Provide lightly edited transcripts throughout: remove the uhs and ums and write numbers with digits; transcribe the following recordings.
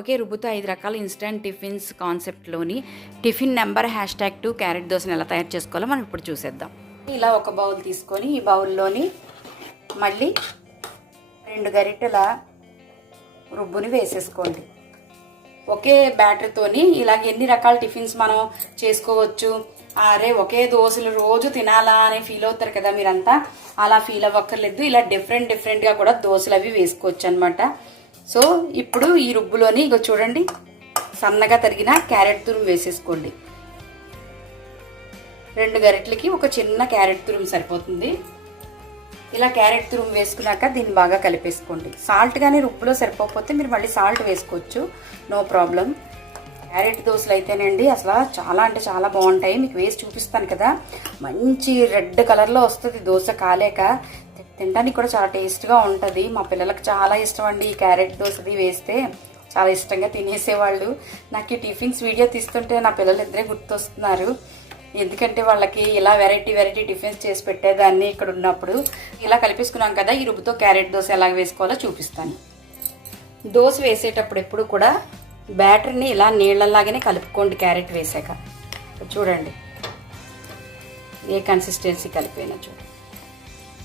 ఒకే రుబ్బుతో 5 రకాల instant tiffins కాన్సెప్ట్లోని టిఫిన్ నెంబర్ #2 క్యారెట్ దోశను ఎలా తయారు చేసుకోవాలో మనం ఇప్పుడు చూసేద్దాం. ఇలా ఒక బౌల్ తీసుకొని ఈ బౌల్లోని మళ్ళీ 2 గరిటెల రుబ్బుని వేసేసుకోండి. ఒకే బ్యాటర్తోని ఇలాగ ఎన్ని రకాల టిఫిన్స్ మనం చేసుకోవచ్చు. అరే ఒకే దోశలు రోజు తినాలా అని ఫీల్ అవుతారు కదా మీరంతా, అలా ఫీల్ అవ్వక్కర్లేదు. ఇలా డిఫరెంట్గా కూడా దోశలు అవి వేసుకోవచ్చు అనమాట. సో ఇప్పుడు ఈ రుబ్బులోని ఇగో చూడండి, సన్నగా తరిగిన క్యారెట్ తురుము వేసేసుకోండి. 2 గరిటెలకి ఒక చిన్న క్యారెట్ తురుము సరిపోతుంది. ఇలా క్యారెట్ తురుము వేసుకున్నాక దీన్ని బాగా కలిపేసుకోండి. సాల్ట్ కానీ రుబ్బులో సరిపోకపోతే మీరు మళ్ళీ సాల్ట్ వేసుకోవచ్చు, నో ప్రాబ్లం. క్యారెట్ దోశలు అయితేనండి అసలు చాలా అంటే చాలా బాగుంటాయి. మీకు వేసి చూపిస్తాను కదా, మంచి రెడ్ కలర్లో వస్తుంది దోశ కాలేక. తినడానికి కూడా చాలా టేస్ట్గా ఉంటుంది. మా పిల్లలకు చాలా ఇష్టం అండి ఈ క్యారెట్ దోశది వేస్తే, చాలా ఇష్టంగా తినేసేవాళ్ళు. నాకు ఈ టిఫిన్స్ వీడియో తీస్తుంటే నా పిల్లలు ఇద్దరే గుర్తొస్తున్నారు. ఎందుకంటే వాళ్ళకి ఇలా వెరైటీ టిఫిన్స్ చేసి పెట్టేదాన్ని ఇక్కడ ఉన్నప్పుడు. ఇలా కలిపేసుకున్నాం కదా, ఈ రుబ్బుతో క్యారెట్ దోశ ఎలా వేసుకోవాలో చూపిస్తాను. దోశ వేసేటప్పుడు ఎప్పుడు కూడా బ్యాటర్ని ఇలా నీళ్ళలాగానే కలుపుకోండి. క్యారెట్ వేసాక చూడండి ఏ కన్సిస్టెన్సీ కలిపోయినా చూడండి,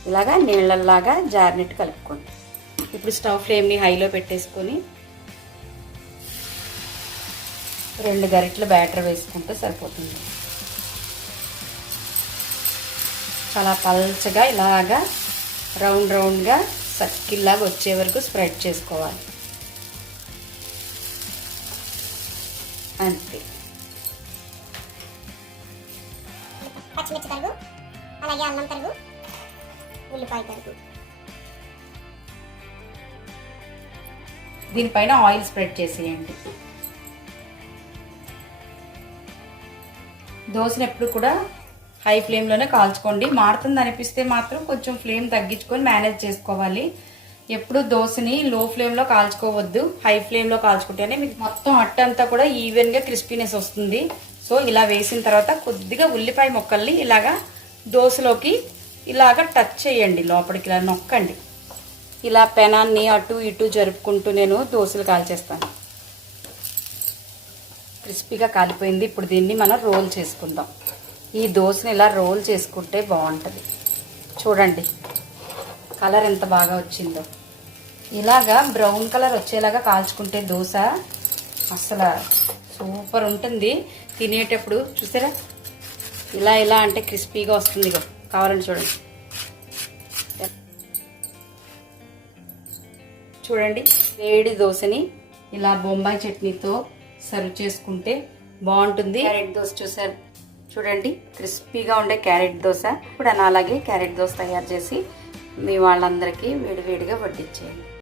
ఇలాగా నీళ్ళలాగా జారినట్టు కలుపుకోండి. ఇప్పుడు స్టవ్ ఫ్లేమ్ని హైలో పెట్టేసుకొని 2 గరిటెల బ్యాటర్ వేసుకుంటే సరిపోతుంది. చాలా పల్చగా ఇలాగా రౌండ్గా సర్కిల్ లాగా వచ్చే వరకు స్ప్రెడ్ చేసుకోవాలి. అంతే. పచ్చిమిర్చి తరుగు, అలాగే అల్లం తరుగు, ఉల్లిపాయ తరుగు. దీనిపైన ఆయిల్ స్ప్రెడ్ చేసేయండి. దోశను ఎప్పుడు కూడా హై ఫ్లేమ్లోనే కాల్చుకోండి. మారుతుంది అనిపిస్తే మాత్రం కొంచెం ఫ్లేమ్ తగ్గించుకొని మేనేజ్ చేసుకోవాలి. ఎప్పుడు దోశని లో ఫ్లేమ్లో కాల్చుకోవద్దు, హై ఫ్లేమ్లో కాల్చుకుంటేనే మీకు మొత్తం అట్టంతా కూడా ఈవెన్గా క్రిస్పీనెస్ వస్తుంది. సో ఇలా వేసిన తర్వాత కొద్దిగా ఉల్లిపాయ ముక్కల్ని ఇలాగా దోశలోకి ఇలాగా టచ్ చేయండి, లోపలికి ఇలా నొక్కండి. ఇలా పెనాన్ని అటు ఇటు జరుపుకుంటూ నేను దోశలు కాల్చేస్తాను. క్రిస్పీగా కాలిపోయింది. ఇప్పుడు దీన్ని మనం రోల్ చేసుకుందాం. ఈ దోశని ఇలా రోల్ చేసుకుంటే బాగుంటుంది. చూడండి కలర్ ఎంత బాగా వచ్చిందో. ఇలాగా బ్రౌన్ కలర్ వచ్చేలాగా కాల్చుకుంటే దోశ అసలు సూపర్ ఉంటుంది. తినేటప్పుడు చూసారా ఇలా అంటే క్రిస్పీగా వస్తుంది. కావాలంటే చూడండి వేడి దోశని ఇలా బొంబాయి చట్నీతో సర్వ్ చేసుకుంటే బాగుంటుంది. క్యారెట్ దోశ చూసారు చూడండి, క్రిస్పీగా ఉండే క్యారెట్ దోశ. ఇప్పుడు అలాగే క్యారెట్ దోశ తయారు చేసి మీ వాళ్ళందరికీ వేడివేడిగా వడ్డించేయండి.